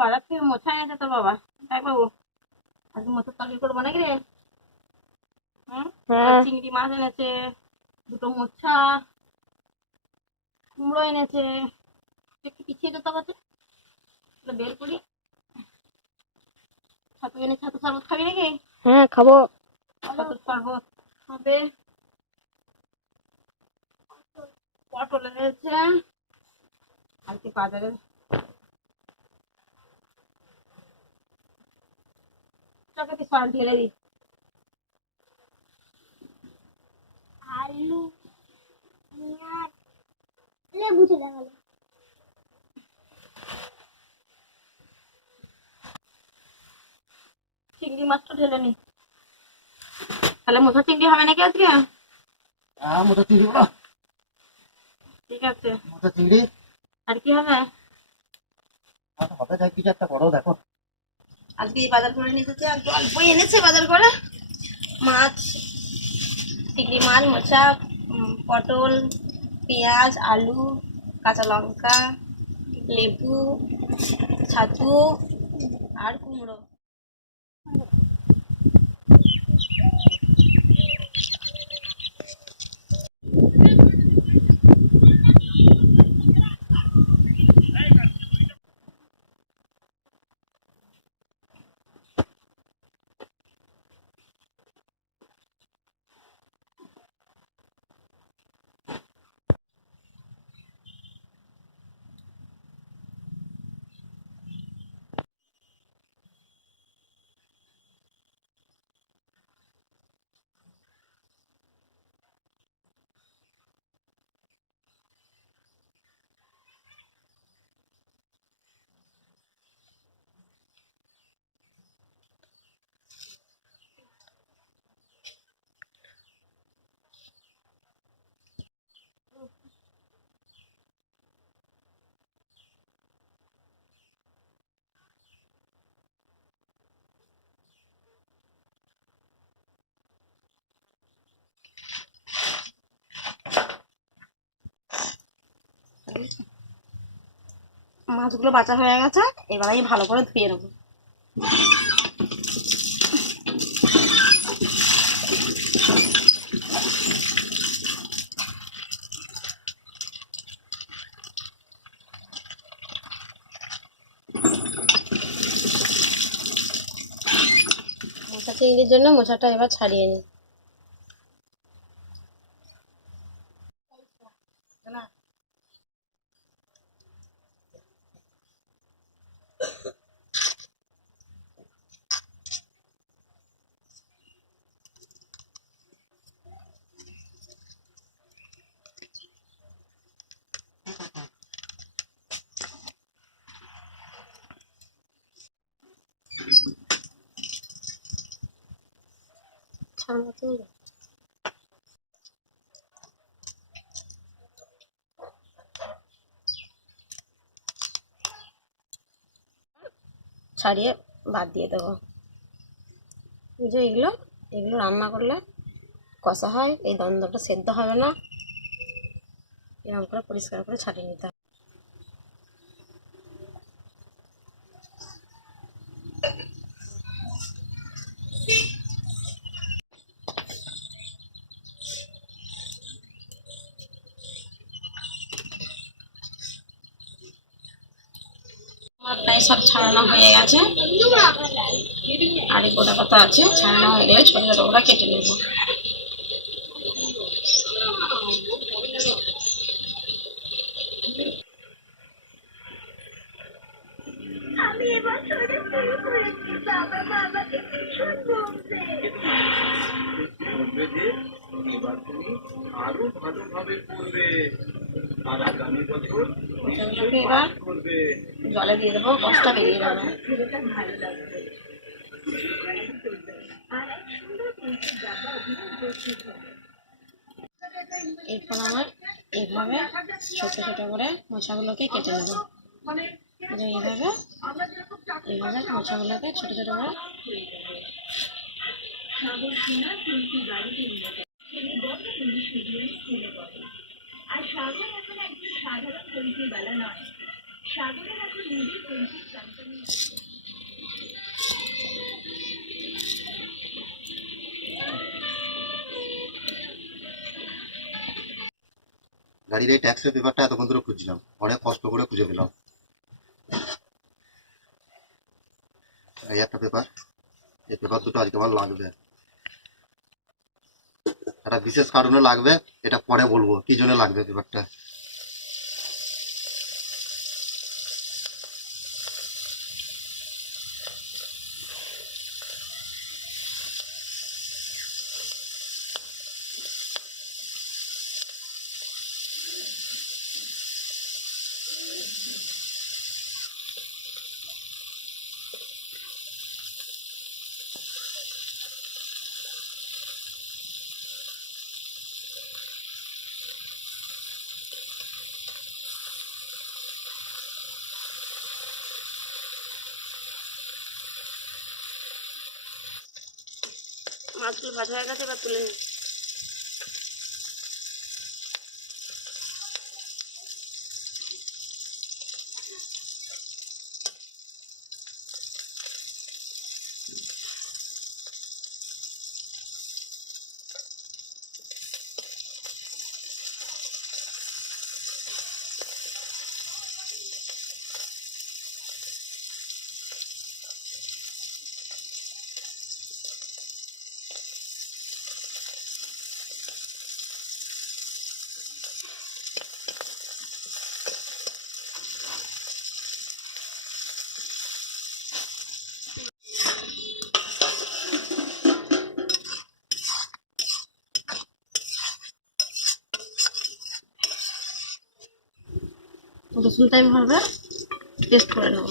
বাজার থেকে মোছা এনেছে তোর বাবা। তাই বাবু আজকে মোচার তরকারি করব নাকি রে? হ্যাঁ। চিংড়ি মাছ এনেছে দুটো মোচ্ছা কুমড়ো এনেছে। একটু পিছিয়ে যেতে পারছে বের করি। ছাতু এনে ছাতু শরবত খাবি নাকি? হ্যাঁ খাব। ছাতু শরবত হবে। পটল এনেছে। আজকে বাজারে কি সর ঢেলে দিই আলু পেঁয়াজ লেবু চলে গেল চিংড়ি মাছটা ঢেলে নি। তাহলে মোটা চিংড়ি হবে নাকি আজকে? হ্যাঁ মোটা চিংড়ি বলো। ঠিক আছে। মোটা চিংড়ি। আর কি হবে? হবে তাই কিছু একটা করো দেখো। আজকে এই বাজার করে নিয়ে যেতে আজকে অল্পই এনেছে বাজার করে। মাছ, চিংড়ি মাছ মোচা পটল, পেঁয়াজ, আলু, কাঁচা লঙ্কা, লেবু, ছাতু, আর কুমড়ো। মাছগুলো বাঁচা হয়ে গেছে, এবার আমি ভালো করে ধুয়ে নেব। মোচা চিংড়ির জন্য মোচাটা এবার ছাড়িয়ে নিই। ছাড়া চিংড়ি ছাড়িয়ে বাদ দিয়ে দেবো। যে এগুলো এগুলো রান্না করলে কষা হয়, এই দ্বন্দ্বটা সেদ্ধ হবে না। এরকম করে পরিষ্কার করে ছাড়িয়ে নিতে হবে আমার প্রায় সব ছাড়ানো হয়ে গেছে। আর এই গোটা কথা আছে, ছাড়ানো হয়ে গেলে ছোটো ছোটো ওরা কেটে নেব। দিয়ে দেবো, বস্তা বেরিয়ে যাবে এরপর আমার এইভাবে ছোট ছোট করে মোচাগুলোকে কেটে নেব। এইভাবে এইভাবে মোচাগুলোকে ছোট ছোট করে কোম্পানি গাড়ির এই ট্যাক্সের পেপারটা এতক্ষণ ধরে খুঁজছিলাম। অনেক কষ্ট করে খুঁজে পেলাম। এই একটা পেপার এই পেপার দুটো আজকে আমার লাগবে। একটা বিশেষ কারণে লাগবে, এটা পরে বলব। কি জন্য লাগবে পেপারটা মাছগুলো ভাজা হয়ে গেছে এবার তুলে নিই রসুনটা আমি ভাবে টেস্ট করে নেব।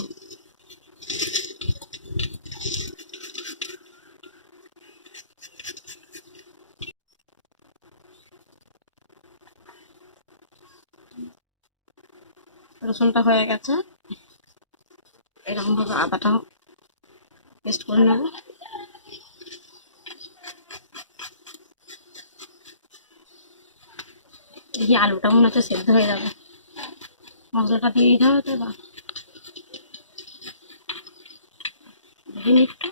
রসুনটা হয়ে গেছে। এরকম ভাবে আদাটাও পেস্ট করে নেব। এই আলুটা মনে হচ্ছে সেদ্ধ হয়ে যাবে। মশলাটা দিয়ে তো এবার একটু।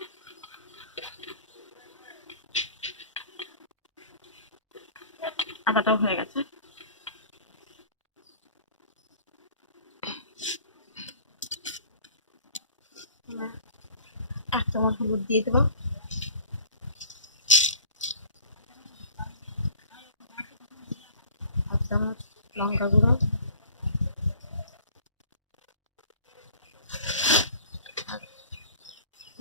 আদাটাও হয়ে গেছে। এক চামচ হলুদ দিয়ে দেবো। এক চামচ লঙ্কা গুঁড়ো।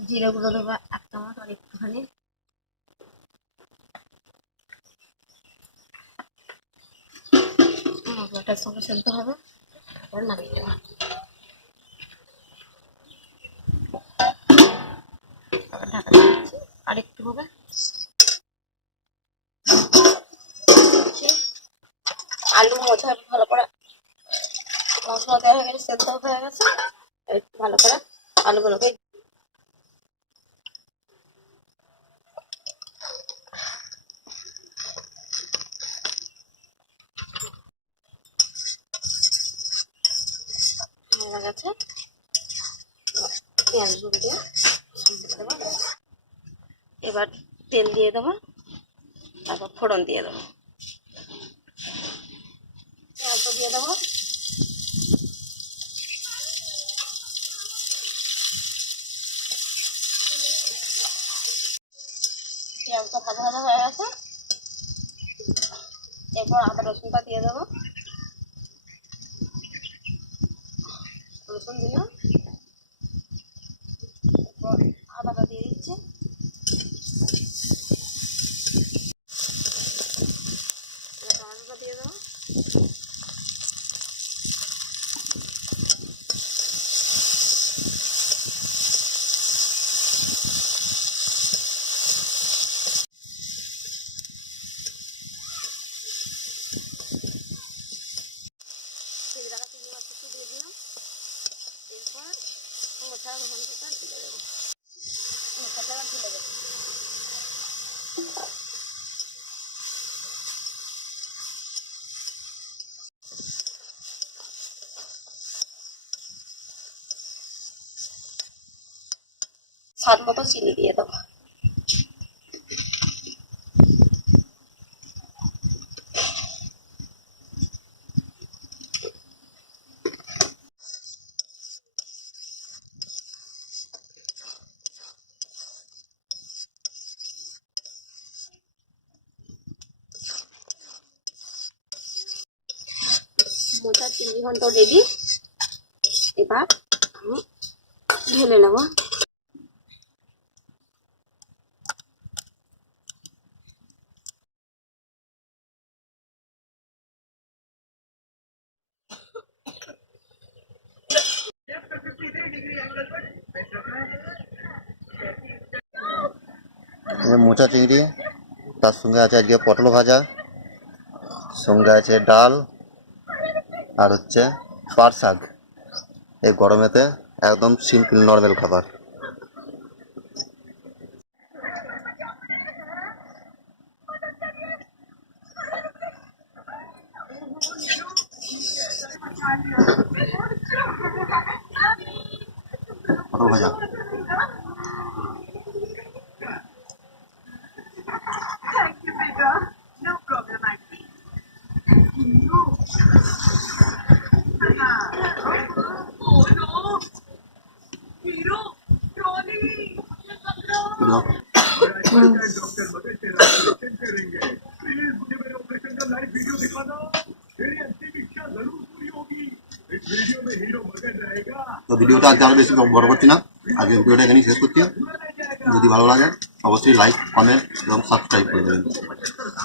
জিরে গুঁড়ো দেবো এক চামচ আর একটুখানি মশলাটার সঙ্গে সেদ্ধ হবে। তারপর নামিয়ে দেবো আর একটু হবে। আলু মোছা ভালো করে মশলা দেওয়া হয়ে গেছে, সেদ্ধ হয়ে গেছে। একটু ভালো করে আলুগুলোকে হয়ে গেছে পেঁয়াজগুলো এবার তেল দিয়ে দেবো, তারপর ফোড়ন দিয়ে দেবো। পেঁয়াজটা দিয়ে দেবো। পেঁয়াজটা ভাজা ভাজা হয়ে গেছে। এরপর আদা রসুনটা দিয়ে দেবো রসুন দিলাম এরপর আদাটা দিয়ে দিচ্ছি এবার টমেটোটা দিয়ে দেবো তিন টাকা চিংড়ি মাছ একটু দিয়ে দিলাম এরপর মোছা ঘন্টাটা তুলে দেবো মোছাটা আবার তুলে দেবো স্বাদ মতো চিনি দিয়ে দেবো। মোটা চিংড়ি ঘন্ট রেডি এবার আমি ঢেলে নেব। মোচা চিংড়ি, তার সঙ্গে আছে আজকে পটল ভাজা, সঙ্গে আছে ডাল, আর হচ্ছে পাট শাক। এই গরমেতে একদম সিম্পল নর্মাল খাবার। 앞으로 가자. 그래 তো ভিডিওটা আজকে আরও বেশি বড় করছি না। আজকে ভিডিওটা এখানেই শেষ করছি। যদি ভালো লাগে, অবশ্যই লাইক কমেন্ট এবং সাবস্ক্রাইব করে দেবেন।